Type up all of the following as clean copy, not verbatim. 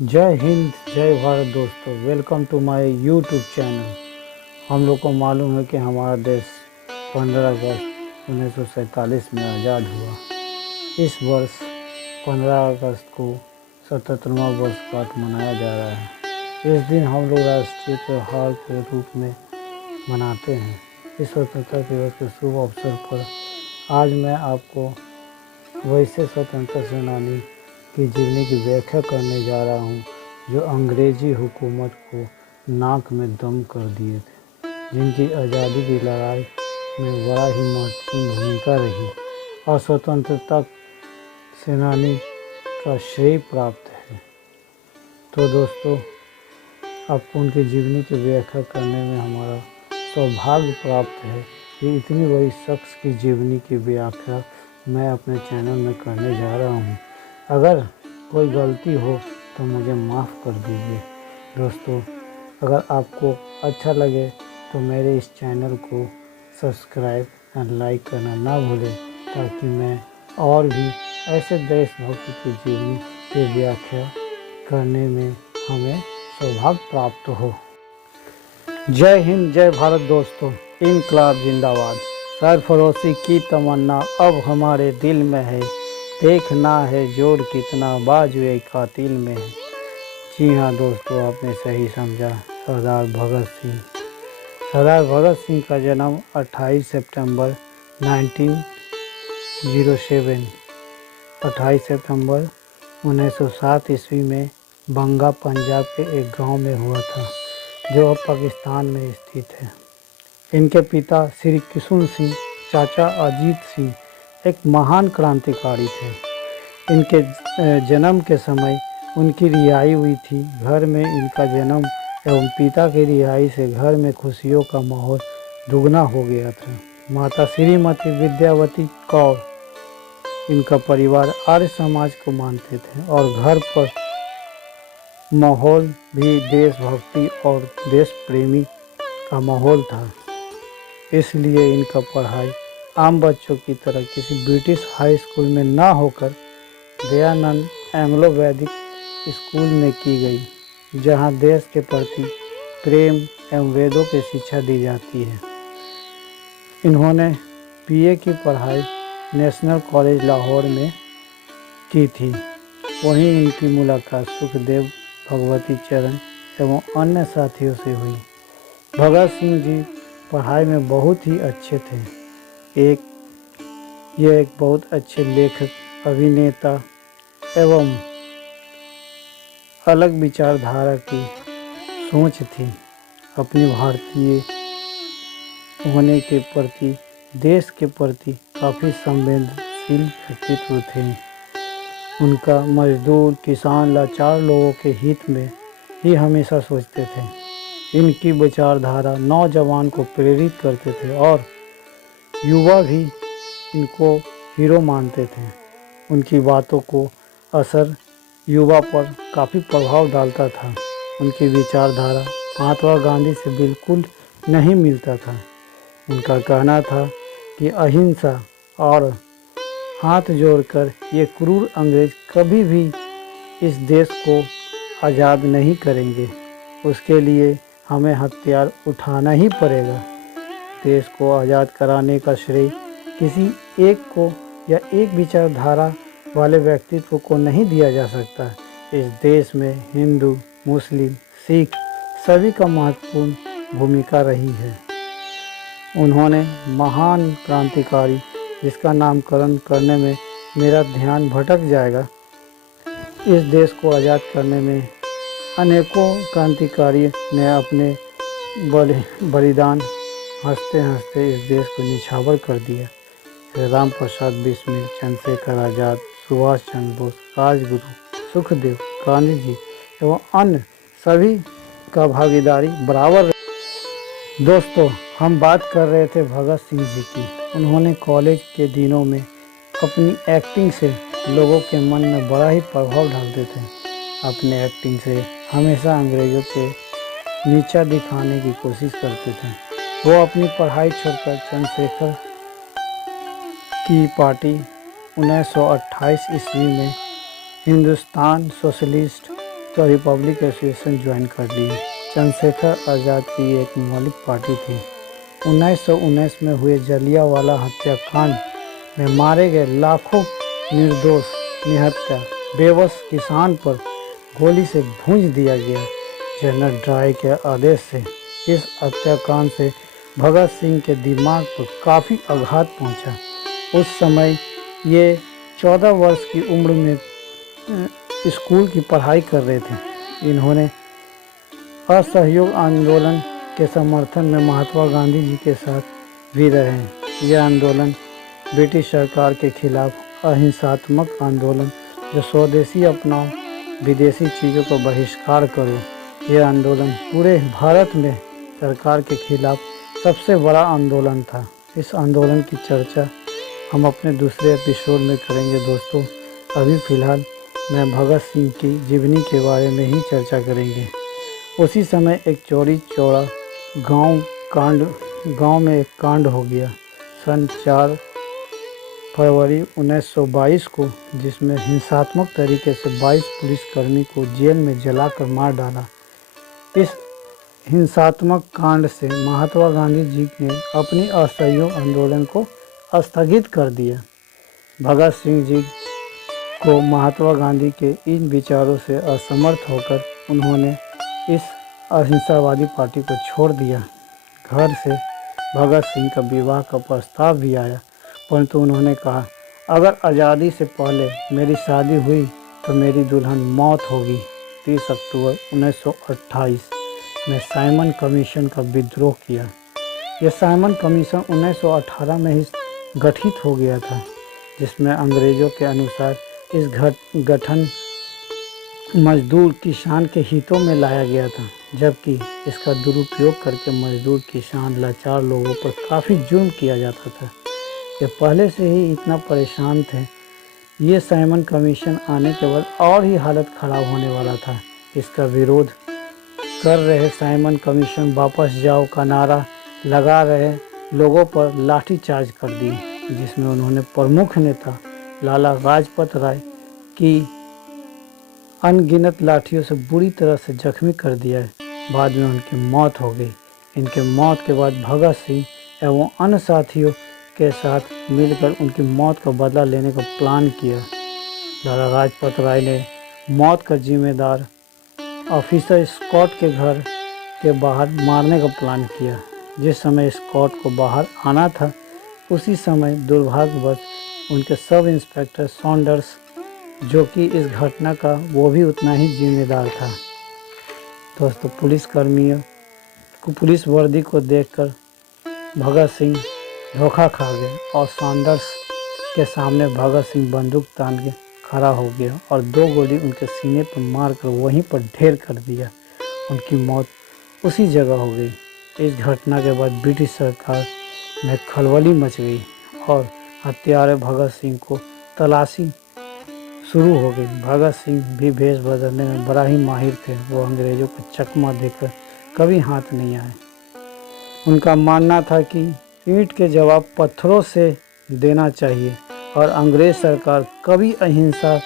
जय हिंद जय भारत दोस्तों, welcome to my YouTube channel. हम लोग को मालूम है कि हमारा देश 15 अगस्त 1947 में आज़ाद हुआ। इस वर्ष 15 अगस्त को 77वां वर्षगांठ मनाया जा रहा है। इस दिन हम लोग राष्ट्रीय त्यौहार के रूप में मनाते हैं। इस स्वतंत्रता दिवस के शुभ अवसर पर आज मैं आपको वैसे स्वतंत्रता सेनानी की जीवनी की व्याख्या करने जा रहा हूँ जो अंग्रेजी हुकूमत को नाक में दम कर दिए थे, जिनकी आज़ादी की लड़ाई में बड़ा ही महत्वपूर्ण भूमिका रही और स्वतंत्रता सेनानी का श्रेय प्राप्त है। तो दोस्तों, आपको उनकी जीवनी की व्याख्या करने में हमारा सौभाग्य प्राप्त है कि इतनी बड़ी शख्स की जीवनी की व्याख्या मैं अपने चैनल में करने जा रहा हूँ। अगर कोई गलती हो तो मुझे माफ़ कर दीजिए। दोस्तों, अगर आपको अच्छा लगे तो मेरे इस चैनल को सब्सक्राइब और लाइक करना ना भूलें, ताकि मैं और भी ऐसे देशभक्ति की जीवनी की व्याख्या करने में हमें सौभाग्य प्राप्त हो। जय हिंद जय भारत दोस्तों, इनकलाब जिंदाबाद। सरफरोशी की तमन्ना अब हमारे दिल में है, देखना है जोर कितना बाजुए कातिल में है। जी हाँ दोस्तों, आपने सही समझा, सरदार भगत सिंह। सरदार भगत सिंह का जन्म 28 सितंबर 1907 ईस्वी में बंगा पंजाब के एक गांव में हुआ था, जो अब पाकिस्तान में स्थित है। इनके पिता श्री किशुन सिंह, चाचा अजीत सिंह एक महान क्रांतिकारी थे। इनके जन्म के समय उनकी रिहाई हुई थी। घर में इनका जन्म एवं पिता की रिहाई से घर में खुशियों का माहौल दुगना हो गया था। माता श्रीमती विद्यावती कौर, इनका परिवार आर्य समाज को मानते थे और घर पर माहौल भी देशभक्ति और देश प्रेमी का माहौल था। इसलिए इनका पढ़ाई आम बच्चों की तरह किसी ब्रिटिश हाई स्कूल में ना होकर दयानंद एंग्लो वैदिक स्कूल में की गई, जहां देश के प्रति प्रेम एवं वेदों की शिक्षा दी जाती है। इन्होंने बीए की पढ़ाई नेशनल कॉलेज लाहौर में की थी। वहीं इनकी मुलाकात सुखदेव, भगवती चरण एवं अन्य साथियों से हुई। भगत सिंह जी पढ़ाई में बहुत ही अच्छे थे। यह एक बहुत अच्छे लेखक, अभिनेता एवं अलग विचारधारा की सोच थी। अपनी भारतीय होने के प्रति, देश के प्रति काफ़ी संवेदनशील व्यक्तित्व थे। उनका मजदूर, किसान, लाचार लोगों के हित में ही हमेशा सोचते थे। इनकी विचारधारा नौजवान को प्रेरित करते थे और युवा भी इनको हीरो मानते थे। उनकी बातों को असर युवा पर काफ़ी प्रभाव डालता था। उनकी विचारधारा महात्मा गांधी से बिल्कुल नहीं मिलता था। उनका कहना था कि अहिंसा और हाथ जोड़कर ये क्रूर अंग्रेज कभी भी इस देश को आज़ाद नहीं करेंगे। उसके लिए हमें हथियार उठाना ही पड़ेगा। देश को आज़ाद कराने का श्रेय किसी एक को या एक विचारधारा वाले व्यक्तित्व को नहीं दिया जा सकता। इस देश में हिंदू, मुस्लिम, सिख सभी का महत्वपूर्ण भूमिका रही है। उन्होंने महान क्रांतिकारी, जिसका नामकरण करने में मेरा ध्यान भटक जाएगा, इस देश को आज़ाद करने में अनेकों क्रांतिकारी ने अपने बलिदान हंसते हंसते इस देश को निछावर कर दिया। राम प्रसाद बिस्मिल, चंद्रशेखर आज़ाद, सुभाष चंद्र बोस, राजगुरु, सुखदेव, गांधी जी एवं अन्य सभी का भागीदारी बराबर। दोस्तों, हम बात कर रहे थे भगत सिंह जी की। उन्होंने कॉलेज के दिनों में अपनी एक्टिंग से लोगों के मन में बड़ा ही प्रभाव डालते थे। अपने एक्टिंग से हमेशा अंग्रेज़ों के नीचा दिखाने की कोशिश करते थे। वो अपनी पढ़ाई छोड़कर चंद्रशेखर की पार्टी 1928 ईस्वी में हिंदुस्तान सोशलिस्ट तो रिपब्लिक एसोसिएशन ज्वाइन कर ली। चंद्रशेखर आज़ाद की एक मौलिक पार्टी थी। 1919 में हुए जलियांवाला हत्याकांड में मारे गए लाखों निर्दोष निहत्था बेबस किसान पर गोली से भूंज दिया गया। जनरल डायर के आदेश से इस हत्याकांड से भगत सिंह के दिमाग पर काफ़ी आघात पहुंचा। उस समय ये 14 वर्ष की उम्र में स्कूल की पढ़ाई कर रहे थे। इन्होंने असहयोग आंदोलन के समर्थन में महात्मा गांधी जी के साथ भी रहे। यह आंदोलन ब्रिटिश सरकार के खिलाफ अहिंसात्मक आंदोलन, जो स्वदेशी अपनाओ, विदेशी चीज़ों का बहिष्कार करो, यह आंदोलन पूरे भारत में सरकार के खिलाफ सबसे बड़ा आंदोलन था। इस आंदोलन की चर्चा हम अपने दूसरे एपिसोड में करेंगे दोस्तों। अभी फ़िलहाल मैं भगत सिंह की जीवनी के बारे में ही चर्चा करेंगे। उसी समय एक चौड़ी चौड़ा गांव में एक कांड हो गया सन 4 फरवरी 1922 को, जिसमें हिंसात्मक तरीके से 22 पुलिसकर्मी को जेल में जलाकर मार डाला। इस हिंसात्मक कांड से महात्मा गांधी जी ने अपनी असहयोग आंदोलन को स्थगित कर दिया। भगत सिंह जी को महात्मा गांधी के इन विचारों से असमर्थ होकर उन्होंने इस अहिंसावादी पार्टी को छोड़ दिया। घर से भगत सिंह का विवाह का प्रस्ताव भी आया, परंतु उन्होंने कहा, अगर आज़ादी से पहले मेरी शादी हुई तो मेरी दुल्हन मौत होगी। 30 अक्टूबर 1928 में साइमन कमीशन का विद्रोह किया। यह साइमन कमीशन 1918 में ही गठित हो गया था, जिसमें अंग्रेज़ों के अनुसार इस गठन मजदूर किसान के हितों में लाया गया था, जबकि इसका दुरुपयोग करके मजदूर किसान लाचार लोगों पर काफ़ी जुल्म किया जाता था। ये पहले से ही इतना परेशान थे। ये साइमन कमीशन आने के बाद और ही हालत ख़राब होने वाला था। इसका विरोध कर रहे साइमन कमीशन वापस जाओ का नारा लगा रहे लोगों पर लाठीचार्ज कर दी, जिसमें उन्होंने प्रमुख नेता लाला लाजपत राय की अनगिनत लाठियों से बुरी तरह से जख्मी कर दिया है। बाद में उनकी मौत हो गई। इनके मौत के बाद भगत सिंह एवं अन्य साथियों के साथ मिलकर उनकी मौत का बदला लेने का प्लान किया। लाला लाजपत राय ने मौत का जिम्मेदार ऑफिसर स्कॉट के घर के बाहर मारने का प्लान किया। जिस समय स्कॉट को बाहर आना था, उसी समय दुर्भाग्यवश उनके सब इंस्पेक्टर सॉन्डर्स, जो कि इस घटना का वो भी उतना ही जिम्मेदार था। दोस्तों, पुलिसकर्मियों को पुलिस वर्दी को देखकर भगत सिंह धोखा खा गए और सॉन्डर्स के सामने भगत सिंह बंदूक तान के खड़ा हो गया और 2 गोली उनके सीने पर मारकर वहीं पर ढेर कर दिया। उनकी मौत उसी जगह हो गई। इस घटना के बाद ब्रिटिश सरकार में खलबली मच गई और हत्यारे भगत सिंह को तलाशी शुरू हो गई। भगत सिंह भी भेष बदलने में बड़ा ही माहिर थे। वो अंग्रेज़ों को चकमा देकर कभी हाथ नहीं आए। उनका मानना था कि ईंट के जवाब पत्थरों से देना चाहिए और अंग्रेज़ सरकार कभी अहिंसा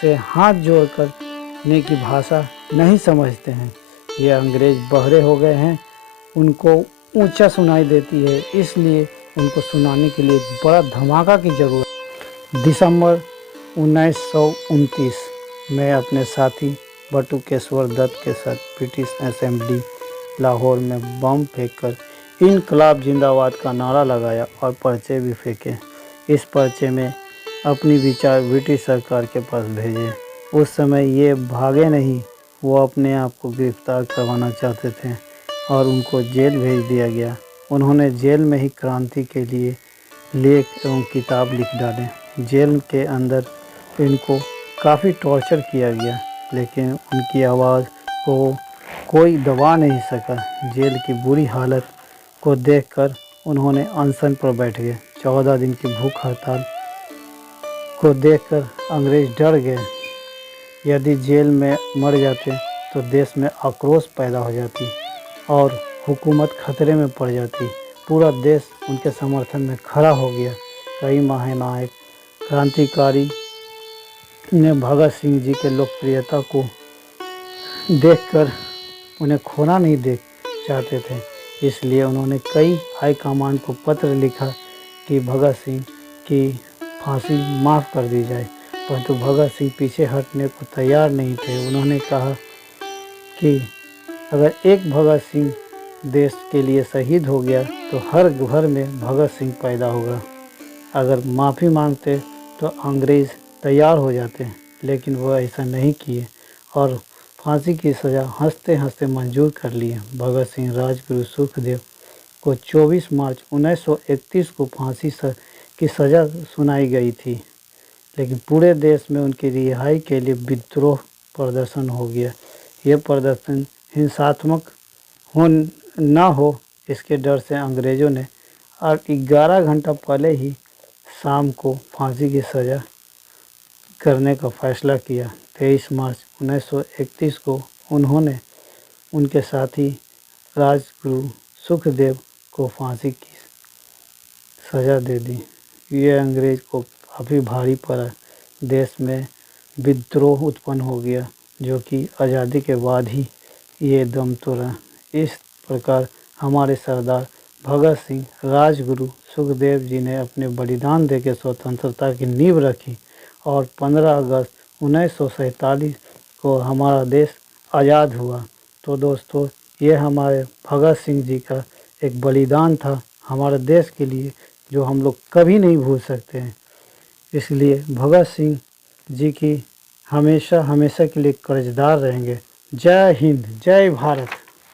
से हाथ जोड़ करने की भाषा नहीं समझते हैं। ये अंग्रेज़ बहरे हो गए हैं, उनको ऊंचा सुनाई देती है, इसलिए उनको सुनाने के लिए एक बड़ा धमाका की ज़रूरत। दिसंबर 1929 में अपने साथी बटुकेश्वर दत्त के साथ ब्रिटिश असेंबली लाहौर में बम फेंककर इनकलाब जिंदाबाद का नारा लगाया और पर्चे भी फेंके। इस पर्चे में अपनी विचार ब्रिटिश सरकार के पास भेजे। उस समय ये भागे नहीं, वो अपने आप को गिरफ्तार करवाना चाहते थे और उनको जेल भेज दिया गया। उन्होंने जेल में ही क्रांति के लिए लेख एवं किताब लिख डाले। जेल के अंदर इनको काफ़ी टॉर्चर किया गया, लेकिन उनकी आवाज़ को कोई दबा नहीं सका। जेल की बुरी हालत को देखकर उन्होंने अनशन पर बैठ गए। 14 दिन की भूख हड़ताल को देखकर अंग्रेज़ डर गए। यदि जेल में मर जाते तो देश में आक्रोश पैदा हो जाती और हुकूमत खतरे में पड़ जाती। पूरा देश उनके समर्थन में खड़ा हो गया। कई महानायक क्रांतिकारी ने भगत सिंह जी के लोकप्रियता को देखकर उन्हें खोना नहीं देख चाहते थे। इसलिए उन्होंने कई हाई कमान को पत्र लिखा कि भगत सिंह की फांसी माफ़ कर दी जाए, परंतु भगत सिंह पीछे हटने को तैयार नहीं थे। उन्होंने कहा कि अगर एक भगत सिंह देश के लिए शहीद हो गया तो हर घर में भगत सिंह पैदा होगा। अगर माफ़ी मांगते तो अंग्रेज़ तैयार हो जाते, लेकिन वह ऐसा नहीं किए और फांसी की सज़ा हंसते हंसते मंजूर कर लिए। भगत सिंह राजगुरु सुखदेव को 24 मार्च 1931 को फांसी की सज़ा सुनाई गई थी, लेकिन पूरे देश में उनकी रिहाई के लिए विद्रोह प्रदर्शन हो गया। यह प्रदर्शन हिंसात्मक ना हो इसके डर से अंग्रेज़ों ने 11 घंटा पहले ही शाम को फांसी की सज़ा करने का फैसला किया। 23 मार्च 1931 को उन्होंने उनके साथी राजगुरु सुखदेव को फांसी की सज़ा दे दी। ये अंग्रेज़ को काफ़ी भारी पड़ा। देश में विद्रोह उत्पन्न हो गया, जो कि आज़ादी के बाद ही ये दम तोड़ा। इस प्रकार हमारे सरदार भगत सिंह राजगुरु सुखदेव जी ने अपने बलिदान देकर स्वतंत्रता की नींव रखी और 15 अगस्त 1947 को हमारा देश आज़ाद हुआ। तो दोस्तों, ये हमारे भगत सिंह जी का एक बलिदान था हमारे देश के लिए, जो हम लोग कभी नहीं भूल सकते हैं। इसलिए भगत सिंह जी की हमेशा हमेशा के लिए कर्जदार रहेंगे। जय हिंद, जय भारत।